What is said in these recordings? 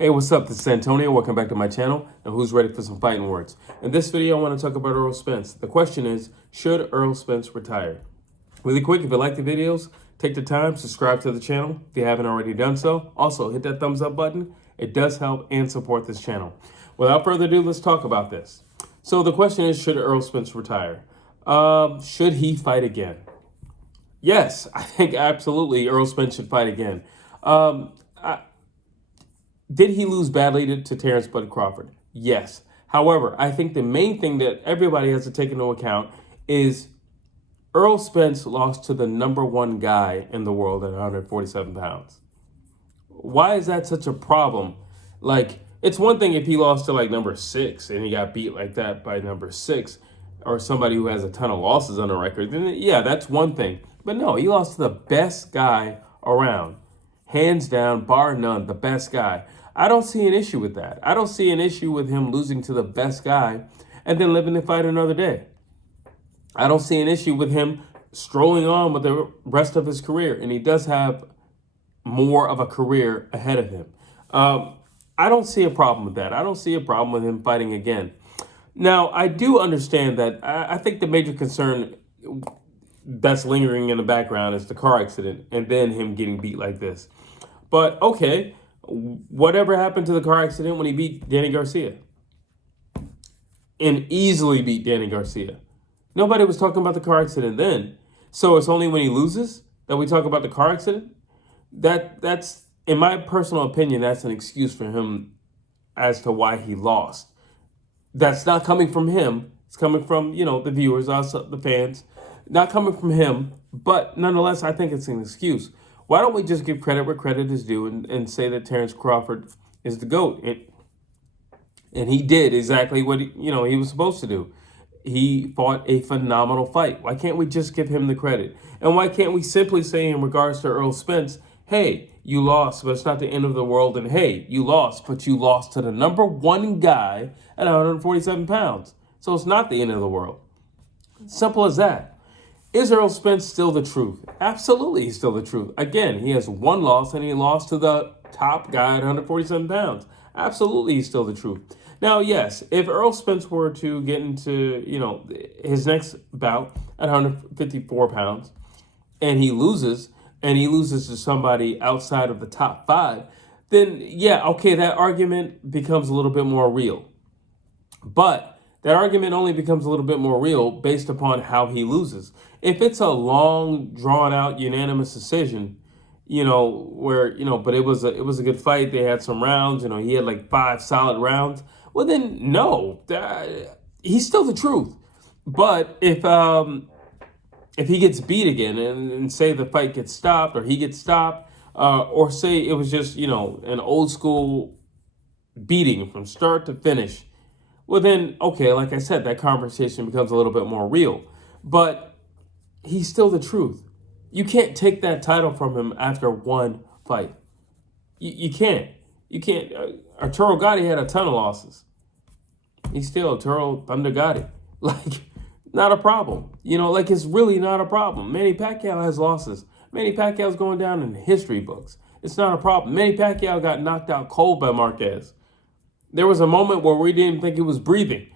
Hey, what's up? This is Antonio. Welcome back to my channel. And who's ready for some fighting words? In this video, I want to talk about Errol Spence. The question is, should Errol Spence retire? Really quick, if you like the videos, take the time, subscribe to the channel if you haven't already done so. Also, hit that thumbs up button. It does help and support this channel. Without further ado, let's talk about this. So the question is, should Errol Spence retire? Should he fight again? Yes, I think absolutely Errol Spence should fight again. Did he lose badly to Terrence Bud Crawford? Yes. However, I think the main thing that everybody has to take into account is Errol Spence lost to the number one guy in the world at 147 pounds. Why is that such a problem? Like, it's one thing if he lost to like number 6 and he got beat like that by number 6 or somebody who has a ton of losses on the record, then yeah, that's one thing. But no, he lost to the best guy around. Hands down, bar none, the best guy. I don't see an issue with that. I don't see an issue with him losing to the best guy and then living to fight another day. I don't see an issue with him strolling on with the rest of his career, and he does have more of a career ahead of him. I don't see a problem with that. I don't see a problem with him fighting again. Now, I do understand that I think the major concern that's lingering in the background is the car accident and then him getting beat like this. But okay, whatever happened to the car accident when he beat Danny Garcia? And easily beat Danny Garcia. Nobody was talking about the car accident then. So it's only when he loses that we talk about the car accident? That's, in my personal opinion, that's an excuse for him as to why he lost. That's not coming from him. It's coming from, the viewers, us, the fans. Not coming from him, but nonetheless, I think it's an excuse. Why don't we just give credit where credit is due and say that Terrence Crawford is the GOAT? And he did exactly what he was supposed to do. He fought a phenomenal fight. Why can't we just give him the credit? And why can't we simply say in regards to Errol Spence, hey, you lost, but it's not the end of the world. And hey, you lost, but you lost to the number one guy at 147 pounds. So it's not the end of the world. Simple as that. Is Errol Spence still the truth? Absolutely, he's still the truth. Again, he has one loss, and he lost to the top guy at 147 pounds. Absolutely, he's still the truth. Now, yes, if Errol Spence were to get into, his next bout at 154 pounds, and he loses to somebody outside of the top 5, then yeah, okay, that argument becomes a little bit more real. But that argument only becomes a little bit more real based upon how he loses. If it's a long, drawn-out, unanimous decision, where, but it was a good fight. They had some rounds. He had like 5 solid rounds. Well, then no, he's still the truth. But if he gets beat again and say the fight gets stopped or he gets stopped, or say it was just an old school beating from start to finish. Well, then, okay, like I said, that conversation becomes a little bit more real. But he's still the truth. You can't take that title from him after one fight. You can't. You can't. Arturo Gatti had a ton of losses. He's still Arturo Thunder Gatti. Like, not a problem. It's really not a problem. Manny Pacquiao has losses. Manny Pacquiao's going down in history books. It's not a problem. Manny Pacquiao got knocked out cold by Marquez. There was a moment where we didn't think he was breathing.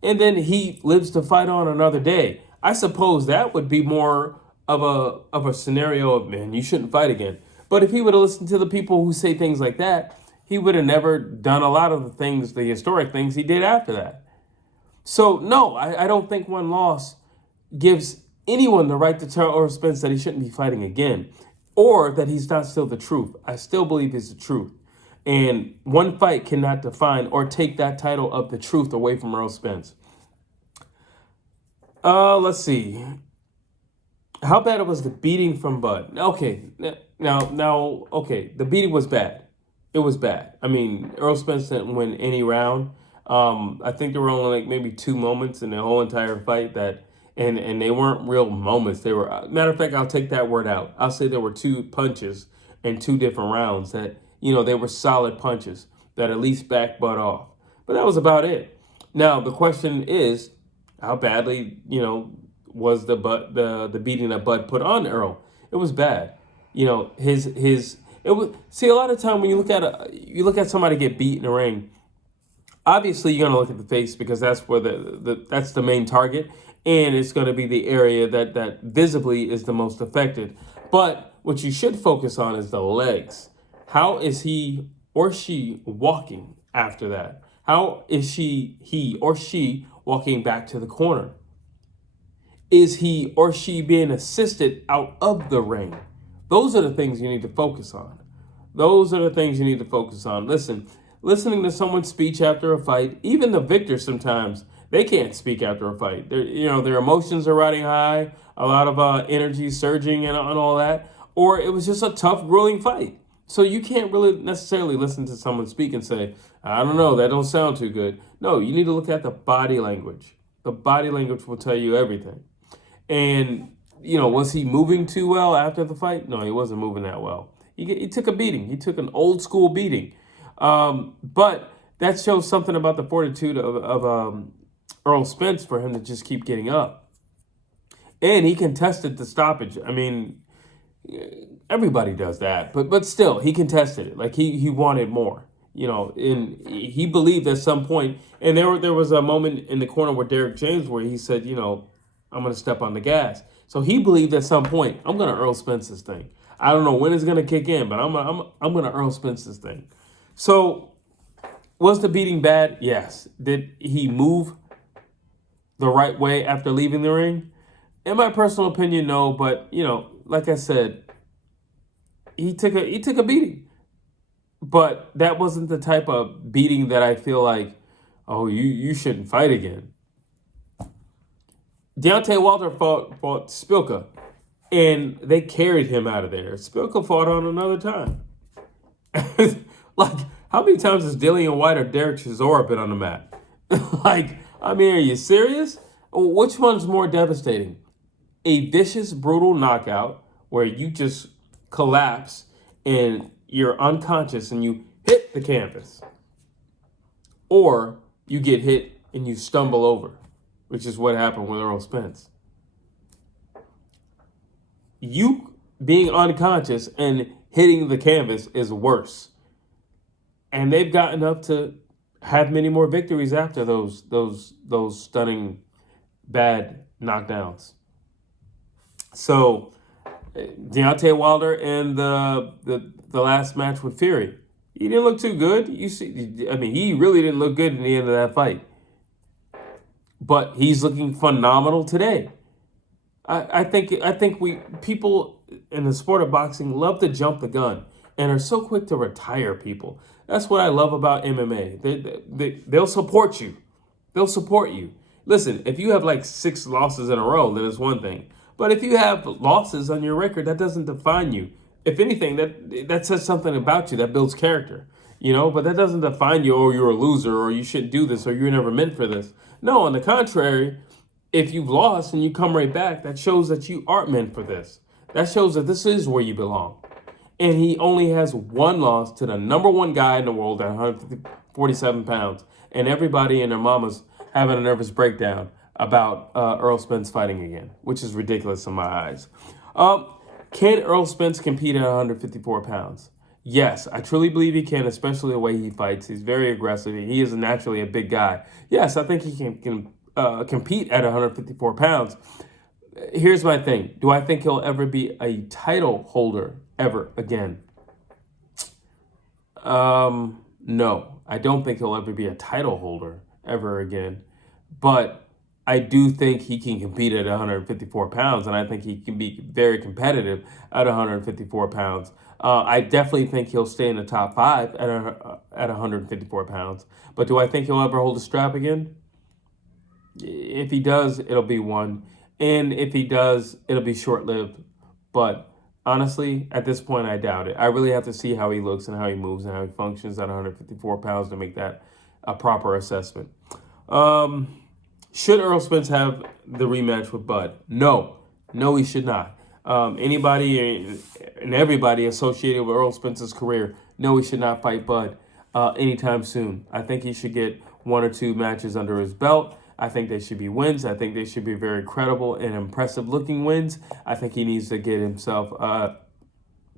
And then he lives to fight on another day. I suppose that would be more of a scenario of, man, you shouldn't fight again. But if he would have listened to the people who say things like that, he would have never done a lot of the historic things he did after that. So, no, I don't think one loss gives anyone the right to tell Errol Spence that he shouldn't be fighting again or that he's not still the truth. I still believe he's the truth. And one fight cannot define or take that title of the truth away from Errol Spence. Let's see. How bad was the beating from Bud? Okay, okay, the beating was bad. It was bad. I mean, Errol Spence didn't win any round. I think there were only like maybe 2 moments in the whole entire fight and they weren't real moments. They were, matter of fact, I'll take that word out. I'll say there were 2 punches in 2 different rounds that, they were solid punches that at least backed Bud off. But that was about it. Now, the question is, how badly, was the beating that Bud put on Errol? It was bad. It was, see, a lot of time when you look at you look at somebody get beat in the ring, obviously you're going to look at the face because that's where that's the main target, and it's going to be the area that visibly is the most affected. But what you should focus on is the legs. How is he or she walking after that? How is he or she walking back to the corner? Is he or she being assisted out of the ring? Those are the things you need to focus on. Those are the things you need to focus on. Listen, listening to someone's speech after a fight, even the victor sometimes, they can't speak after a fight. Their emotions are riding high, a lot of energy surging and all that. Or it was just a tough, grueling fight. So you can't really necessarily listen to someone speak and say, I don't know, that don't sound too good. No, you need to look at the body language. The body language will tell you everything. And, was he moving too well after the fight? No, he wasn't moving that well. He took a beating. He took an old school beating. But that shows something about the fortitude of Errol Spence for him to just keep getting up. And he contested the stoppage. I mean, everybody does that. But still, he contested it. Like, he wanted more. And he believed at some point, and there was a moment in the corner where Derek James where he said, I'm going to step on the gas. So he believed at some point, I'm going to Errol Spence this thing. I don't know when it's going to kick in, but I'm going to Errol Spence this thing. So was the beating bad? Yes. Did he move the right way after leaving the ring? In my personal opinion, no. But, like I said, he took a beating. But that wasn't the type of beating that I feel like, oh, you shouldn't fight again. Deontay Wilder fought Spilka, and they carried him out of there. Spilka fought on another time. Like, how many times has Dillian White or Derek Chisora been on the mat? Are you serious? Which one's more devastating? A vicious, brutal knockout where you just collapse and you're unconscious and you hit the canvas. Or you get hit and you stumble over, which is what happened with Errol Spence. You being unconscious and hitting the canvas is worse. And they've gotten up to have many more victories after those stunning bad knockdowns. So Deontay Wilder and the last match with Fury, he didn't look too good. He really didn't look good in the end of that fight. But he's looking phenomenal today. I think people in the sport of boxing love to jump the gun and are so quick to retire people. That's what I love about MMA. They'll support you. They'll support you. Listen, if you have like 6 losses in a row, then it's one thing. But if you have losses on your record, that doesn't define you. If anything, that says something about you, that builds character. But that doesn't define you, or you're a loser, or you shouldn't do this, or you're never meant for this. No, on the contrary, if you've lost and you come right back, that shows that you aren't meant for this. That shows that this is where you belong. And he only has one loss to the number one guy in the world at 147 pounds. And everybody and their mamas having a nervous breakdown about Errol Spence fighting again, which is ridiculous in my eyes. Can Errol Spence compete at 154 pounds? Yes, I truly believe he can, especially the way he fights. He's very aggressive. He is naturally a big guy. Yes, I think he can compete at 154 pounds. Here's my thing. Do I think he'll ever be a title holder ever again? No, I don't think he'll ever be a title holder ever again. But I do think he can compete at 154 pounds, and I think he can be very competitive at 154 pounds. I definitely think he'll stay in the top 5 at 154 pounds. But do I think he'll ever hold a strap again? If he does, it'll be one. And if he does, it'll be short-lived. But honestly, at this point, I doubt it. I really have to see how he looks and how he moves and how he functions at 154 pounds to make that a proper assessment. Should Errol Spence have the rematch with Bud? No, he should not. Anybody and everybody associated with Errol Spence's career, no, he should not fight Bud anytime soon. I think he should get 1 or 2 matches under his belt. I think they should be wins. I think they should be very credible and impressive-looking wins. I think he needs to get himself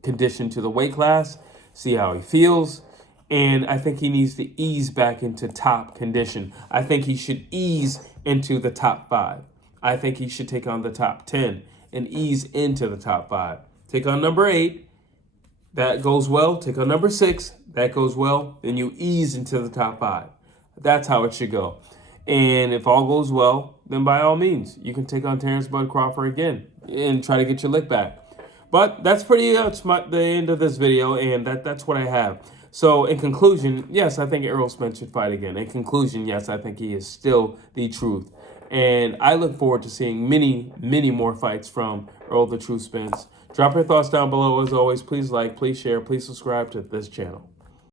conditioned to the weight class, see how he feels, And I think he needs to ease back into top condition. I think he should ease into the top 5. I think he should take on the top 10 and ease into the top 5. Take on number 8. That goes well. Take on number 6. That goes well. Then you ease into the top 5. That's how it should go. And if all goes well, then by all means, you can take on Terrence Bud Crawford again and try to get your lick back. But that's pretty much the end of this video, and that's what I have. So in conclusion, yes, I think Errol Spence should fight again. In conclusion, yes, I think he is still the truth. And I look forward to seeing many, many more fights from Errol the Truth Spence. Drop your thoughts down below. As always, please like, please share, please subscribe to this channel.